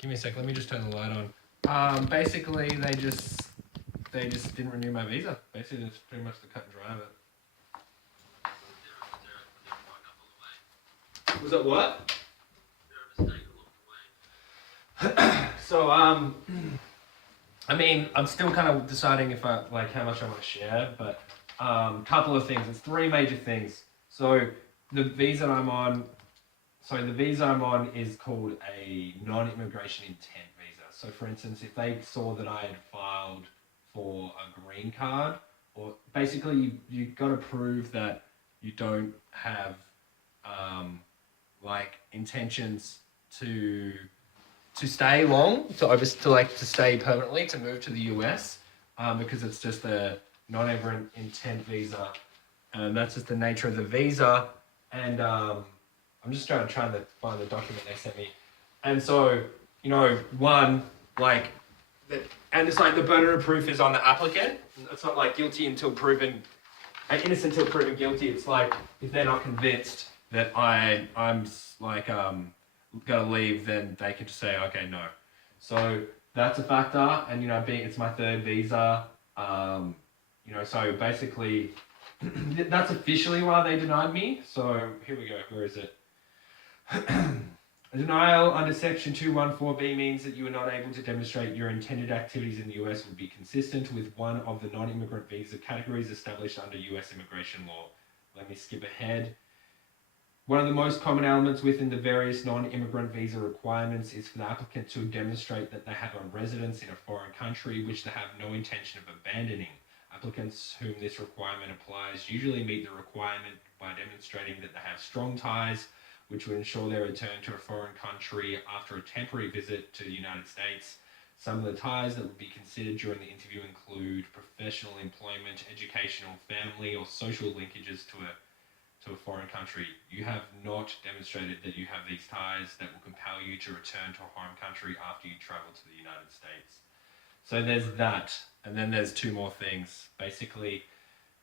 Give me a sec. Let me just turn the light on. Basically, they just didn't renew my visa. Basically, that's pretty much the cut and dry of it. Was it what? So I mean, I'm still kind of deciding if I like how much I want to share, but couple of things. It's three major things. So the visa I'm on. So the visa I'm on is called a non-immigration intent visa. So for instance, if they saw that I had filed for a green card, or basically you've got to prove that you don't have like intentions to stay long, to stay permanently, to move to the US, because it's just a non-immigrant intent visa, and that's just the nature of the visa. And I'm just trying to find the document they sent me. And so, one, like, and it's like the burden of proof is on the applicant. It's not like guilty until proven, innocent until proven guilty. It's like, if they're not convinced that I'm like, gonna leave, then they can just say, okay, no. So that's a factor. And, it's my third visa, so basically, that's officially why they denied me. So here we go. Where is it? A denial under Section 214B means that you are not able to demonstrate your intended activities in the US would be consistent with one of the non-immigrant visa categories established under US immigration law. Let me skip ahead. One of the most common elements within the various non-immigrant visa requirements is for the applicant to demonstrate that they have a residence in a foreign country which they have no intention of abandoning. Applicants whom this requirement applies usually meet the requirement by demonstrating that they have strong ties which would ensure their return to a foreign country after a temporary visit to the United States. Some of the ties that would be considered during the interview include professional employment, educational, family, or social linkages to a foreign country. You have not demonstrated that you have these ties that will compel you to return to a foreign country after you travel to the United States. So there's that, and then there's two more things. Basically,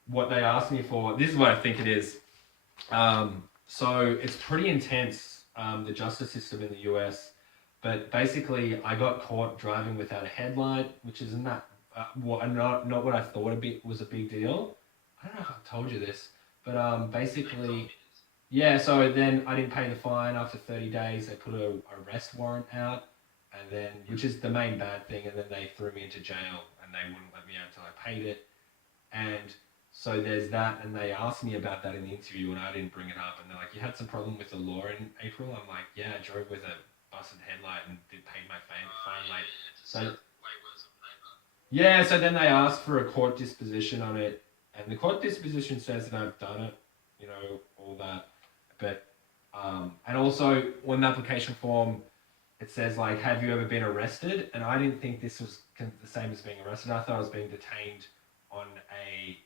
what they asked me for, this is what I think it is. So it's pretty intense, the justice system in the US. But basically, I got caught driving without a headlight, which isn't that not what I thought was a big deal. I don't know if I've told you this, but basically, yeah. So then I didn't pay the fine. After 30 days, they put a arrest warrant out, and then which is the main bad thing. And then they threw me into jail, and they wouldn't let me out until I paid it. And so there's that, and they asked me about that in the interview, and I didn't bring it up. And they're like, "You had some problem with the law in April?" I'm like, "Yeah, I drove with a busted headlight and paid my fine late." So yeah, so then they asked for a court disposition on it, and the court disposition says that I've done it, all that. But and also on the application form, it says like, "Have you ever been arrested?" And I didn't think this was the same as being arrested. I thought I was being detained on an